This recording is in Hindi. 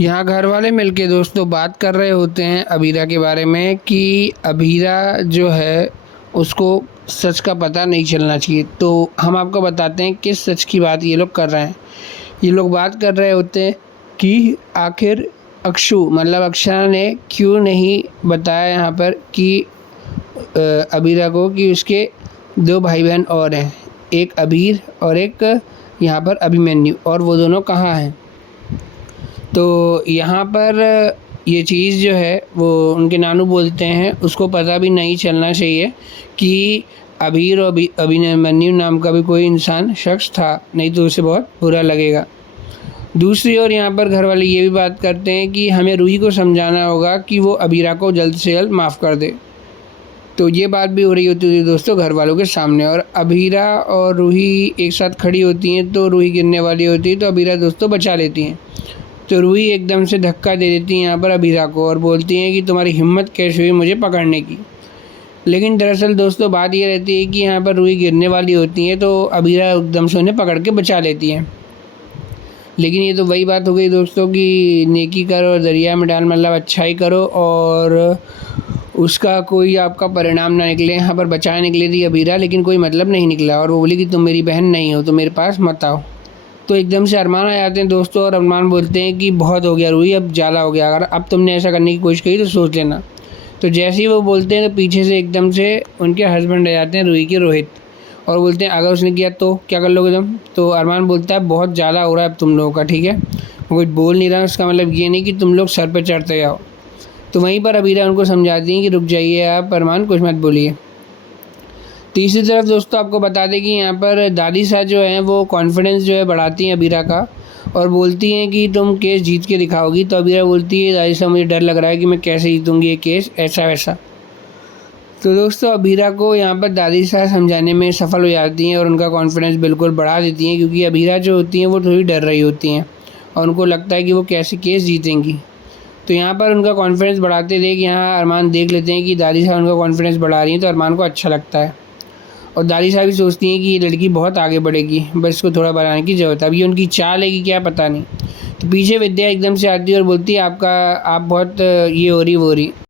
यहाँ घर वाले मिलके दोस्तों बात कर रहे होते हैं अबीरा के बारे में कि अबीरा जो है उसको सच का पता नहीं चलना चाहिए। तो हम आपको बताते हैं किस सच की बात ये लोग कर रहे हैं। ये लोग बात कर रहे होते हैं कि आखिर अक्षु मतलब अक्षरा ने क्यों नहीं बताया यहाँ पर कि अबीरा को कि उसके दो भाई बहन और हैं, एक अबीर और एक यहाँ पर अभिमन्यु, और वो दोनों कहाँ हैं। तो यहाँ पर ये चीज़ जो है वो उनके नानू बोलते हैं उसको पता भी नहीं चलना चाहिए कि अबीर और अभिमन्यु नाम का भी कोई इंसान शख्स था, नहीं तो उसे बहुत बुरा लगेगा। दूसरी ओर यहाँ पर घर वाले ये भी बात करते हैं कि हमें रूही को समझाना होगा कि वो अबीरा को जल्द से जल्द माफ़ कर दे। तो ये बात भी हो रही होती थी दोस्तों घर वालों के सामने, और अबीरा और रूही एक साथ खड़ी होती हैं तो रूही गिरने वाली होती है तो अबीरा दोस्तों बचा लेती हैं। तो रूही एकदम से धक्का दे देती है यहाँ पर अबीरा को और बोलती हैं कि तुम्हारी हिम्मत कैसे हुई मुझे पकड़ने की। लेकिन दरअसल दोस्तों बात ये रहती है कि यहाँ पर रूही गिरने वाली होती है तो अबीरा एकदम से उन्हें पकड़ के बचा लेती हैं। लेकिन ये तो वही बात हो गई दोस्तों कि नेकी करो और दरिया में डाल, मतलब अच्छाई करो और उसका कोई आपका परिणाम ना निकले। यहाँ पर बचाने निकली थी अबीरा लेकिन कोई मतलब नहीं निकला, और वो बोली कि तुम मेरी बहन नहीं हो तो मेरे पास मत आओ। तो एकदम से अरमान आ जाते हैं दोस्तों, और अरमान बोलते हैं कि बहुत हो गया रूही, अब ज़्यादा हो गया, अगर अब तुमने ऐसा करने की कोशिश की तो सोच लेना। तो जैसे ही वो बोलते हैं तो पीछे से एकदम से उनके हस्बैंड आ जाते हैं रूही के, रोहित, और बोलते हैं अगर उसने किया तो क्या कर लोगे तुम। तो अरमान बोलता है बहुत ज़्यादा हो रहा है अब तुम लोगों का, ठीक है, वो कुछ बोल नहीं रहा, उसका मतलब ये नहीं कि तुम लोग सर पे चढ़ते जाओ। तो वहीं पर अबीरा उनको समझाती हैं कि रुक जाइए आप, अरमान कुछ मत बोलिए। तीसरी तरफ दोस्तों आपको बता दें कि यहाँ पर दादी साहब जो हैं वो कॉन्फिडेंस जो है बढ़ाती हैं अबीरा का, और बोलती हैं कि तुम केस जीत के दिखाओगी। तो अबीरा बोलती है दादी साहब मुझे डर लग रहा है कि मैं कैसे जीतूँगी ये केस, ऐसा वैसा। तो दोस्तों अबीरा को यहाँ पर दादी साहब समझाने में सफल हो जाती हैं और उनका कॉन्फिडेंस बिल्कुल बढ़ा देती हैं, क्योंकि अबीरा जो होती हैं वो थोड़ी डर रही होती हैं और उनको लगता है कि वो कैसे केस जीतेंगी। तो यहाँ पर उनका कॉन्फिडेंस बढ़ाते देख यहाँ अरमान देख लेते हैं कि दादी साहब उनका कॉन्फिडेंस बढ़ा रही हैं, तो अरमान को अच्छा लगता है। और दादी साहब भी सोचती हैं कि ये लड़की बहुत आगे बढ़ेगी, बस इसको थोड़ा बढ़ाने की ज़रूरत है। अब ये उनकी चाल है कि क्या पता नहीं। तो पीछे विद्या एकदम से आती है और बोलती है आप बहुत ये हो रही वो हो रही।